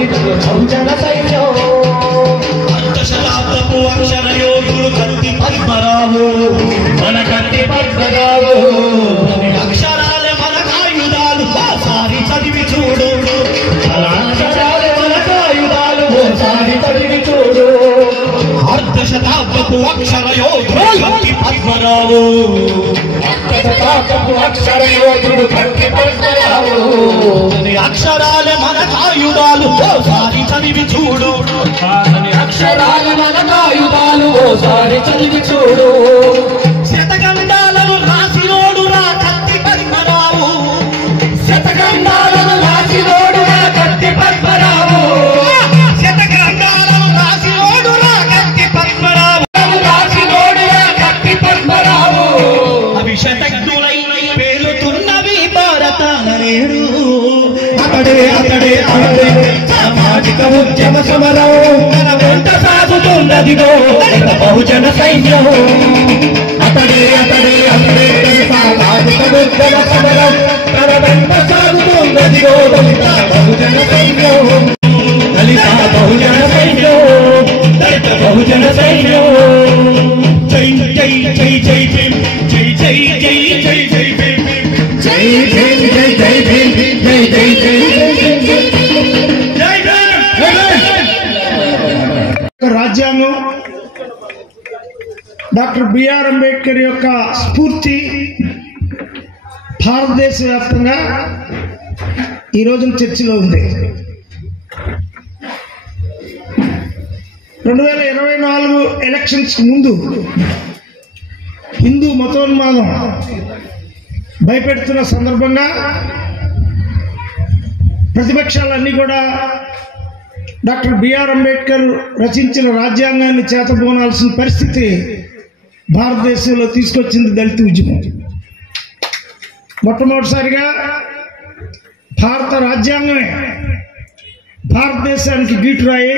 దళితులు బహుజన సైన్యం అర్ధశతాబ్దపు అక్షర యోధుడు కత్తి పద్మరావు మన కత్తి పద్మరావు అక్షరాలే మన ఆయుధాలు ఓసారి చదివి చూడు అక్షరాలే మన ఆయుధాలు ఓసారి చదివి చూడు అర్ధశతాబ్దపు అక్షర యోధుడు కత్తి పద్మరావు అర్ధశతాబ్దపు అక్షర యోధుడు కత్తి పద్మరావు అక్షరాలే మన ఆయుధాలు ఓసారి చదివి చూడు అక్షరాలు మన ఆయుధాలు ఓసారి చదివి చూడు శతగండాలను రాసినోడు రా కత్తి పద్మరావు శతగండాలను రాసినోడు రా కత్తి పద్మరావు శతగండాలను రాసినోడు రా కత్తి పద్మరావు రాసినోడు రా కత్తి పద్మరావు అవి శతజ్ఞులై పేలుతున్నవి భారతాల నేడు అతడే అతడే అతడే సామాజిక ఉద్యమ సమరం తన వెంట సాగుతున్నదిగో బహుజన సైన్యం అతడే అతడే అతడే సామాజిక ఉద్యమ సమరం తన వెంట సాగుతున్నదిగో దళిత బహుజన సైన్యం దళిత బహుజన సైన్యం దళిత బహుజన సైన్యం జై జై జై జై భీమ్ జై జై జై జై జై భీమ్ జై జై జై జై భీమ్ జై జై జై రాజ్యాంగం డాక్టర్ బిఆర్ అంబేద్కర్ యొక్క స్ఫూర్తి భారతదేశ వ్యాప్తంగా ఈ రోజున చర్చలో ఉంది. 2024 ఎలక్షన్స్ ముందు హిందూ మతోన్మాదం భయపెడుతున్న సందర్భంగా ప్రతిపక్షాలన్నీ కూడా డాక్టర్ బిఆర్ అంబేద్కర్ రచించిన రాజ్యాంగాన్ని చేతబోనాల్సిన పరిస్థితి భారతదేశంలో తీసుకొచ్చింది దళిత ఉద్యమం. మొట్టమొదటిసారిగా భారత రాజ్యాంగమే భారతదేశానికి గీటురాయి,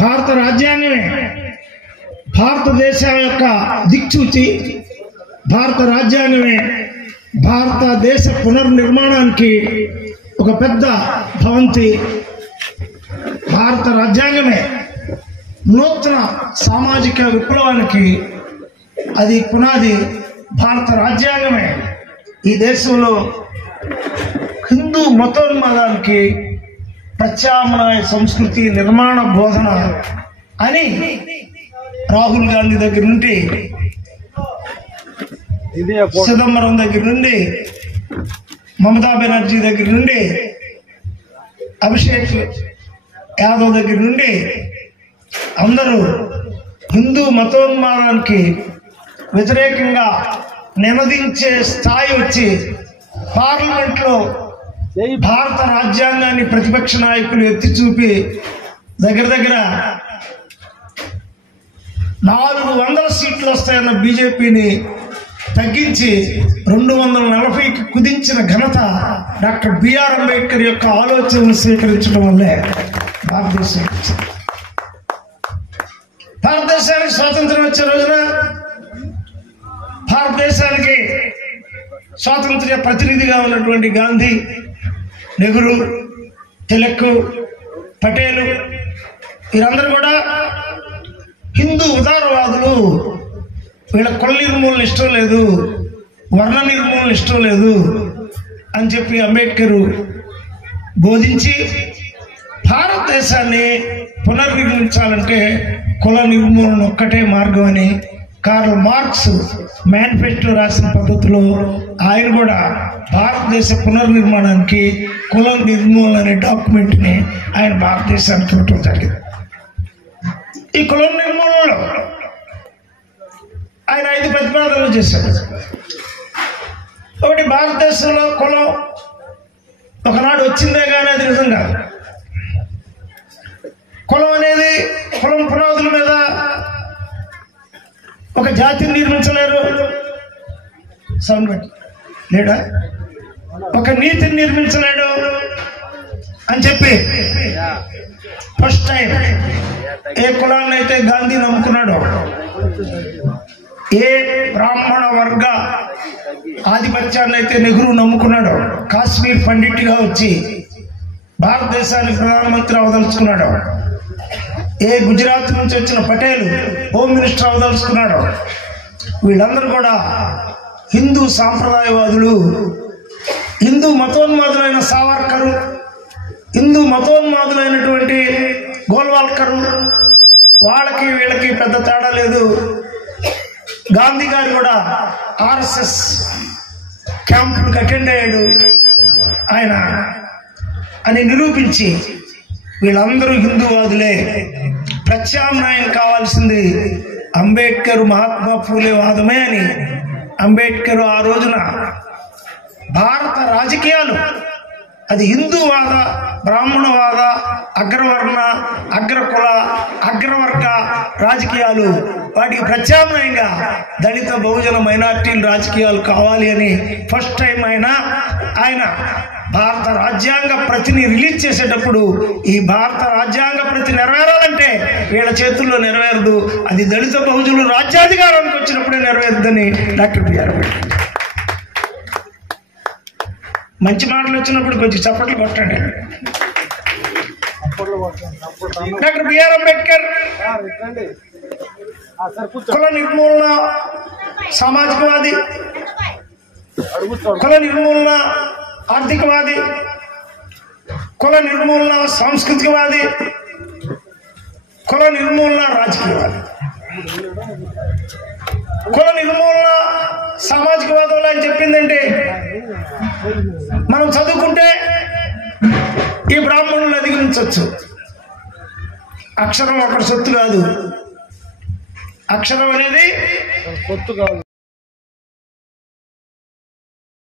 భారత రాజ్యాంగమే భారతదేశం యొక్క దిక్సూచి, భారత రాజ్యాంగమే భారతదేశ పునర్నిర్మాణానికి ఒక పెద్ద భవంతి, భారత రాజ్యాంగమే నూతన సామాజిక విప్లవానికి అది పునాది. భారత రాజ్యాంగమే ఈ దేశంలో హిందూ మతోన్మాదానికి ప్రత్యామ్నాయ సంస్కృతి నిర్మాణ బోధన అని రాహుల్ గాంధీ దగ్గర నుండి, చిదంబరం దగ్గర నుండి, మమతా బెనర్జీ దగ్గర నుండి, అభిషేక్ యాదవ్ దగ్గర నుండి అందరూ హిందూ మతోన్మాదానికి వ్యతిరేకంగా నినదించే స్థాయి వచ్చి పార్లమెంట్లో భారత రాజ్యాంగాన్ని ప్రతిపక్ష నాయకులు ఎత్తి చూపి దగ్గర దగ్గర 400 సీట్లు వస్తాయన్న బీజేపీని తగ్గించి 240కి కుదించిన ఘనత డాక్టర్ బిఆర్ అంబేద్కర్ యొక్క ఆలోచనలు స్వీకరించడం వల్లే భారతదేశానికి స్వాతంత్రం వచ్చే రోజున భారతదేశానికి స్వాతంత్ర్య ప్రతినిధిగా ఉన్నటువంటి గాంధీ, నెహ్రూ, తిలక్, పటేలు వీరందరూ కూడా హిందూ ఉదారవాదులు. వీళ్ళ కుల నిర్మూలన ఇష్టం లేదు, వర్ణ నిర్మూలన ఇష్టం లేదు అని చెప్పి అంబేద్కర్ బోధించి భారతదేశాన్ని పునర్నిర్మించాలంటే కుల నిర్మూలన ఒక్కటే మార్గం అని కార్ల్ మార్క్స్ మేనిఫెస్టో రాసిన పద్ధతిలో ఆయన కూడా భారతదేశ పునర్నిర్మాణానికి కుల నిర్మూలన అనే డాక్యుమెంట్ని ఆయన భారతదేశానికి ఇవ్వటం జరిగింది. ఈ కుల నిర్మూలనలో ఆయన 5 ప్రతిపాదనలు చేశాడు. ఒకటి, భారతదేశంలో కులం ఒకనాడు వచ్చిందే కానీ అది నిజం కాదు. కులం అనేది కులం పునాదుల మీద ఒక జాతిని నిర్మించలేరు, సౌండ్ పెట్టి లేడా, ఒక నీతిని నిర్మించలేడు అని చెప్పి ఫస్ట్ టైం ఏ కులాన్ని అయితే గాంధీ నమ్ముకున్నాడో, ఏ బ్రాహ్మణ వర్గ ఆధిపత్యాన్ని అయితే నెహ్రూ నమ్ముకున్నాడో, కాశ్మీర్ పండిట్గా వచ్చి భారతదేశానికి ప్రధానమంత్రి అవదలుచుకున్నాడు, ఏ గుజరాత్ నుంచి వచ్చిన పటేల్ హోమ్ మినిస్టర్ అవదలుచుకున్నాడు, వీళ్ళందరూ కూడా హిందూ సాంప్రదాయవాదులు. హిందూ మతోన్మాదులైన సావర్కరు, హిందూ మతోన్మాదులైనటువంటి గోల్వాల్కరు, వాళ్ళకి వీళ్ళకి పెద్ద తేడా లేదు. గాంధీ గారు కూడా ఆర్ఎస్ఎస్ క్యాంపులకు అటెండ్ అయ్యాడు ఆయన అని నిరూపించి వీళ్ళందరూ హిందూవాదులే. ప్రత్యామ్నాయం కావాల్సింది అంబేద్కర్ మహాత్మా ఫూలే వాదమే అని అంబేద్కర్ ఆ రోజున భారత రాజకీయాలు అది హిందూవాద, బ్రాహ్మణవాద, అగ్రవర్ణ, అగ్రకుల, అగ్రవర్గ రాజకీయాలు వాటికి ప్రత్యామ్నాయంగా దళిత, బహుజన, మైనార్టీల రాజకీయాలు కావాలి అని ఫస్ట్ టైం ఆయన భారత రాజ్యాంగ ప్రతిని రిలీజ్ చేసేటప్పుడు ఈ భారత రాజ్యాంగ ప్రతి నెరవేరాలంటే వీళ్ళ చేతుల్లో నెరవేరదు, అది దళిత బహుజనులు రాజ్యాధికారానికి వచ్చినప్పుడే నెరవేరుద్దని డాక్టర్ బిఆర్ అంబేద్కర్. మంచి మాటలు వచ్చినప్పుడు కొంచెం చప్పట్లు కొట్టండి. డాక్టర్ బిఆర్ అంబేద్కర్ కుల నిర్మూలన సామాజికవాది, కుల నిర్మూలన ఆర్థికవాది, కుల నిర్మూలన సాంస్కృతికవాది, కుల నిర్మూలన రాజకీయవాది. కుల నిర్మూలన సామాజికవాదంలో ఆయన చెప్పిందంటే మనం చదువుకుంటే ఈ బ్రాహ్మణులు అధిగమించవచ్చు. అక్షరం ఒకటి సొత్తు కాదు, అక్షరం అనేది